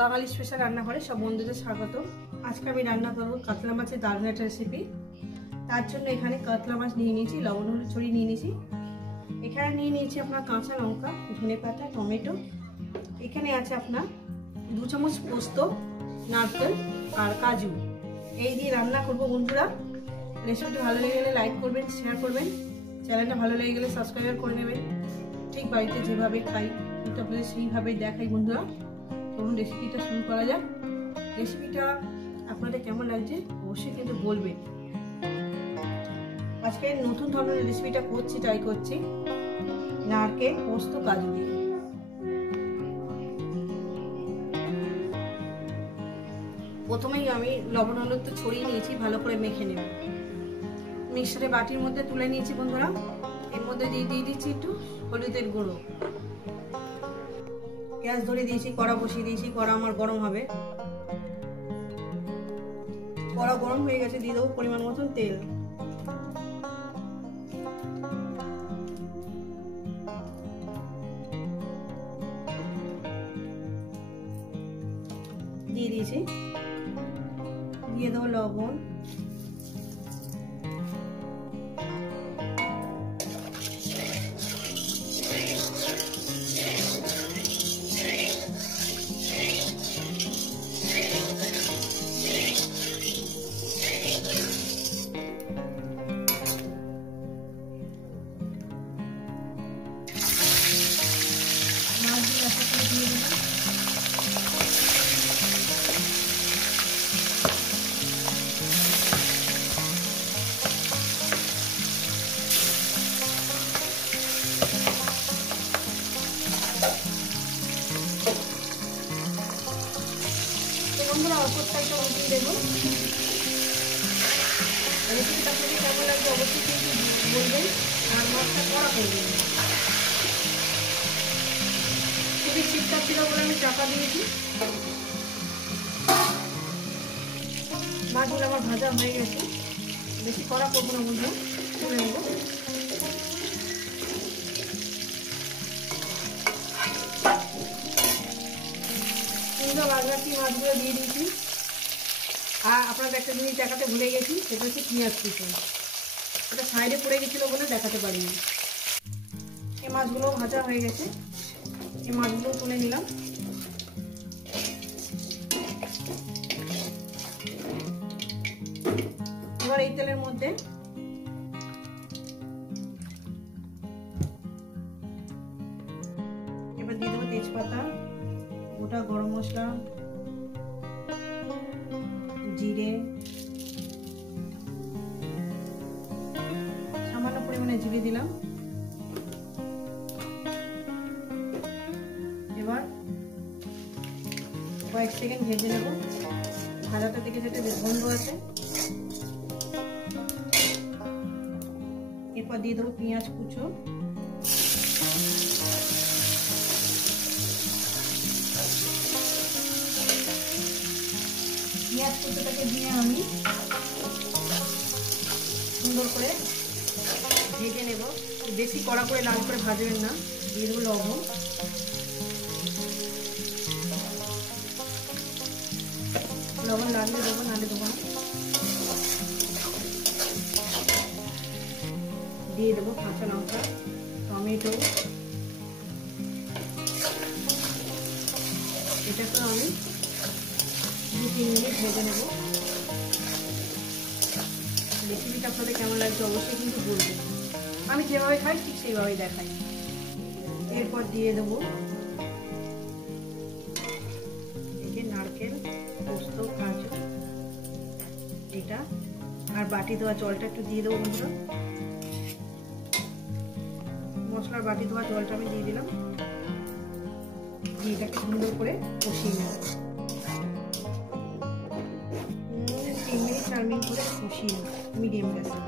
বাঙালি special রান্নাঘরে সব বন্ধুদের স্বাগত। আজকে আমি রান্না করবো কাতলা মাছের দারুণ একটা রেসিপি। তার জন্য এখানে কাতলা মাছ নিয়ে নিয়েছি, লবণ হলুদ ছড়িয়ে নিয়ে নিয়েছি। এখানে নিয়ে নিয়েছি আপনার কাঁচা লঙ্কা, ধনে পাতা, টমেটো। এখানে আছে আপনার 2 চামচ পোস্ত, নারকেল আর কাজু। এই দিয়ে রান্না করবো বন্ধুরা। রেসিপিটি ভালো লেগে গেলে লাইক করবেন, শেয়ার করবেন। চ্যানেলটা ভালো লেগে গেলে সাবস্ক্রাইব করে নেবেন। ঠিক বাড়িতে যেভাবে খাই কিন্তু আপনাদের সেইভাবেই দেখাই বন্ধুরা। চলুন রেসিপিটা শুরু করা যাক। রেসিপিটা আপনাদের কেমন লাগছে অবশ্যই কিন্তু বলবেন। আজকে নতুন ধরনের রেসিপিটা ট্রাই করছি নারকেল, পোস্ত, কাজু দিয়ে। প্রথমেই আমি লবণ হলুদ তো ছড়িয়ে নিয়েছি, ভালো করে মেখে নেব। মিক্সারে বাটির মধ্যে তুলে নিয়েছি বন্ধুরা। এর মধ্যে দিয়ে দিচ্ছি একটু হলুদের গুঁড়ো। গ্যাস ধরে দিয়েছি, কড়া বসিয়ে দিয়েছি। কড়া আমার গরম হবে। কড়া গরম হয়ে গেছে, দিয়ে দেবো পরিমাণ মতন তেল। দিয়ে দিয়েছি, দিয়ে দেবো লবণ, বন্ধুরা অপর সাইডটা উল্টিয়ে দেবো। রেসিপিটা খুবই কেমন লাগবে অবশ্যই কিন্তু বলবেন, আর মাছটা কড়া করবেন। খুবই শীতটা ছিল বলে আমি চাপা দিয়েছি। মাছগুলো আমার ভাজা হয়ে গেছে, বেশি কড়া করবো না বন্ধু, তুলে নেবো। বাগড়াটি মাছগুলো দিয়ে দিয়েছি। আর আপনাদের একটা জিনিস দেখাতে ভুলে গেছি, সেটা হচ্ছে পেঁয়াজ কুচি। ওটা সাইডে পড়ে গেছিলো বলে দেখাতে পারিনি। এই মাছগুলো ভাজা হয়ে গেছে, এই মাছগুলো তুলে নিলাম। এবার এই তেলের মধ্যে এবার দিয়ে দেবো তেজপাতা, গোটা গরম মশলা, জিরে, সামান্য পরিমাণে জিরে দিলাম। এবার কয়েক সেকেন্ড ভেজে নেব, ভাজাটা থেকে যেটা গন্ধ আছে। এরপর দিয়ে দেবো পেঁয়াজ কুচো, পেঁয়াজ কুচোটাকে দিয়ে আমি সুন্দর করে ভেজে নেব। বেশি কড়া করে লাল করে ভাজবেন না। দিয়ে দেবো লবণ, লবণ লাগলে দেবো, নালে দেবো না। দিয়ে দেবো কাঁচা লঙ্কা, টমেটো। এটাকে আমি 2-3 মিনিট ভেজে নেব। রেসিপিটা আপনাদের কেমন লাগছে অবশ্যই কিন্তু বলবেন। আমি যেভাবে খাই ঠিক সেইভাবেই দেখাই। এরপর দিয়ে দেবো এই যে নারকেল, পোস্ত, কাজু, এটা আর বাটি দেওয়া জলটা একটু দিয়ে দেবো বন্ধুরা। মশলার বাটি দেওয়া জলটা আমি দিয়ে দিলাম। দিয়ে এটাকে সুন্দর করে কষিয়ে নেব। 3 মিনিট 4 মিনিট করে কষিয়ে নেব মিডিয়াম গ্যাসে।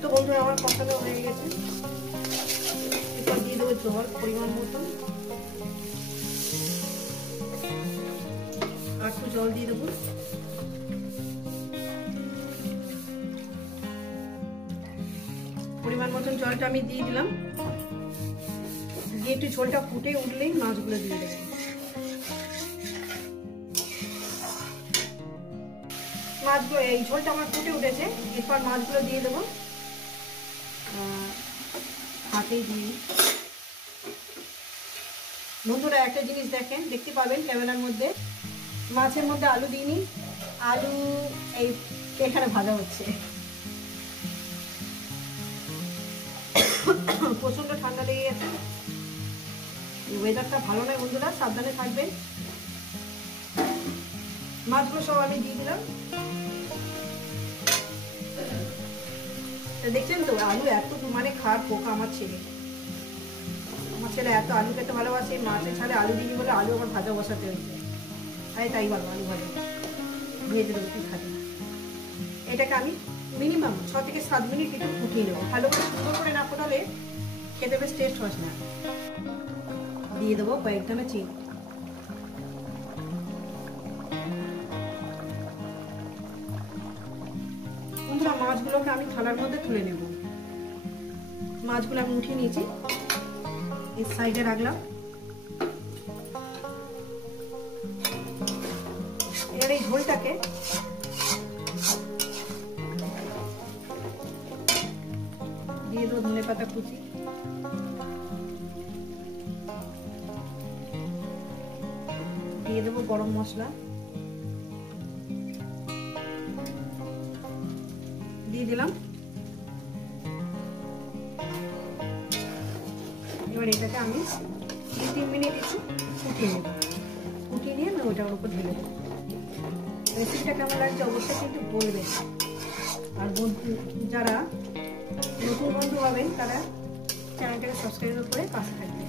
তো বন্ধুরা আমার কষানো হয়ে গেছে। এরপর দিয়ে দেবো জল পরিমাণ মতন, আর একটু জল দিয়ে দেবো। পরিমাণ মতন জলটা আমি দিয়ে দিলাম। দিয়ে একটু ঝোলটা ফুটে উঠলেই মাছগুলো দিয়ে দেবেন। মাছগুলো এই ঝোলটা আমার ফুটে উঠেছে, এরপর মাছগুলো দিয়ে দেবো। হাতেই দিই। বন্ধুরা একটা জিনিস দেখেন, দেখতে পাবেন ক্যামেরার মধ্যে, মাছের মধ্যে আলু দিইনি, আলু এই এখানে ভাজা হচ্ছে। প্রচন্ড ঠান্ডা লেগে গেছে, ওয়েদারটা ভালো নয় বন্ধুরা, সাবধানে থাকবেন। মাছগুলো সব আমি দিয়ে দিলাম। দেখছেন তো আলু এত মানে খাওয়ার পোকা আমার ছেলে এত আলু খেতে ভালোবাসে, মাছের ছাড়ে আলু দিই বলে আলু আমার ভাজা বসাতে হয়েছে। তাই ভালো আলু ভাজা ভেজে দেবো, তুই খাবি। এটাকে আমি মিনিমাম 6 থেকে 7 মিনিট একটু ফুটিয়ে নেবো। ভালো করে সুন্দর করে না ফোটালে খেতে বেশ টেস্ট হয় না। দিয়ে দেবো কয়েক দামে চিনি। বন্ধুরা মাছগুলোকে আমি থালার মধ্যে তুলে নেব। মাছগুলো আমি উঠিয়ে নিয়েছি, এই সাইডে রাখলাম। এবার এই ঝোলটাকে দিয়ে দেবো ধনে পাতা কুচি, দিয়ে দেবো গরম মশলা, দিয়ে দিলাম। এবার এটাকে আমি 2-3 মিনিট একটু ফুটিয়ে নেব। ফুটিয়ে নিয়ে আমি ওটার উপর ঢেলে দেবো। রেসিপিটা কেমন লাগছে অবশ্যই কিন্তু বলবেন। আর যারা নতুন বন্ধু হবেন তারা চ্যানেলটাকে সাবস্ক্রাইব করে পাশে থাকবেন।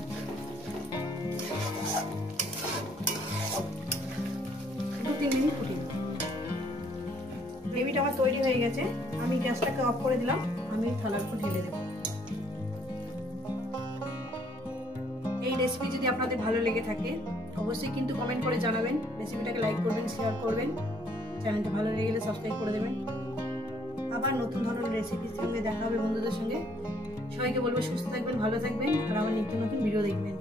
2-3 মিনিট ফুটিয়ে নেব। গ্রেভিটা আমার তৈরি হয়ে গেছে, আমি গ্যাসটাকে অফ করে দিলাম। আমি থালার উপর ঢেলে দেবো। এই রেসিপি যদি আপনাদের ভালো লেগে থাকে অবশ্যই কিন্তু কমেন্ট করে জানাবেন। রেসিপিটাকে লাইক করবেন, শেয়ার করবেন, চ্যানেলটা ভালো লেগে গেলে সাবস্ক্রাইব করে দেবেন। আবার নতুন ধরনের রেসিপির সঙ্গে দেখা হবে বন্ধুদের সঙ্গে। সবাইকে বলবো সুস্থ থাকবেন, ভালো থাকবেন, আর আমার নিত্য নতুন ভিডিও দেখবেন।